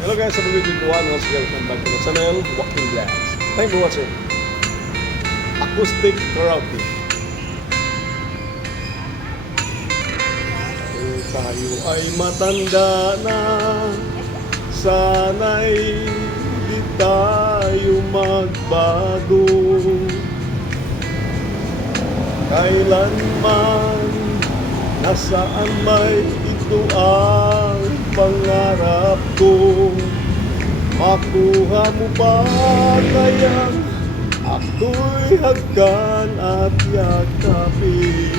Hello guys, sa mga video ko, once again, welcome back to my channel, Walking Vlogs. Thank you for watching. Acoustic karaoke. Kung tayo ay matanda na, sana'y di tayo magbago. Kailanman, nasaan may ito ang pangarap ko. Makuha mo ba kayang ako'y hagkan at yakapin?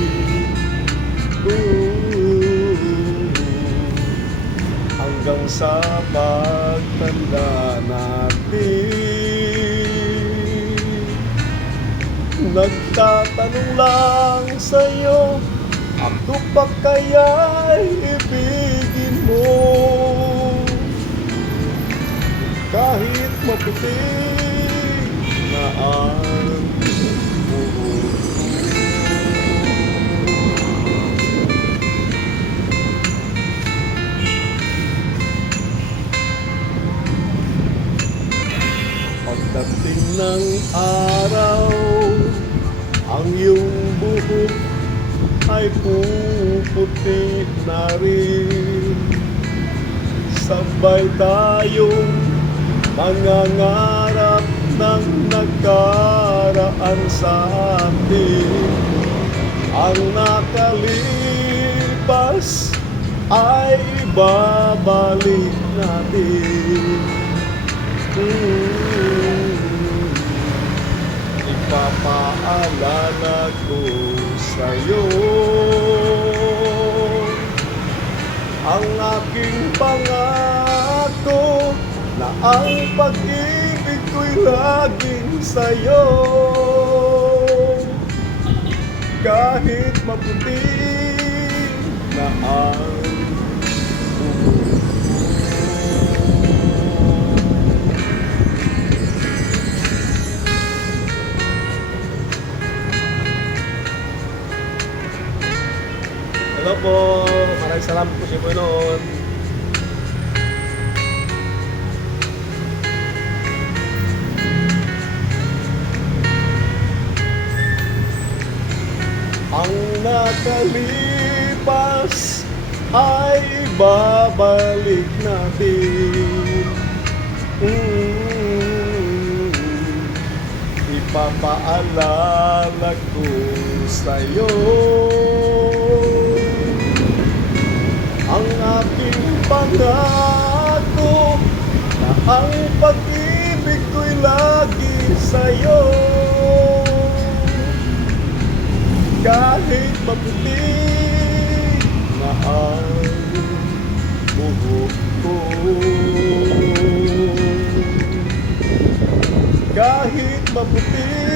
Hanggang sa pagtanda natin. Nagtatanong lang sa'yo, ako pa kaya'y ibigin mo? Kahit maputi na ang buhok. Pagdating ng araw, ang iyong buhok ay puputi na rin. Sabay tayong mangangarap ng nakaraan sa atin. Ang nakalipas ay ibabalik natin. Ipapaalala ko sa'yo ang aking pangako na ang pag-ibig ko'y laging sa'yo. Kahit maputi na ang hello po, maraming salamat po sa noon. Ang nakalipas ay babalik natin. Ipapaalala ko sa'yo ang aking pangako na ang pag-ibig ko'y lagi sa'yo. Kahit maputi na ang buhok ko, kahit maputi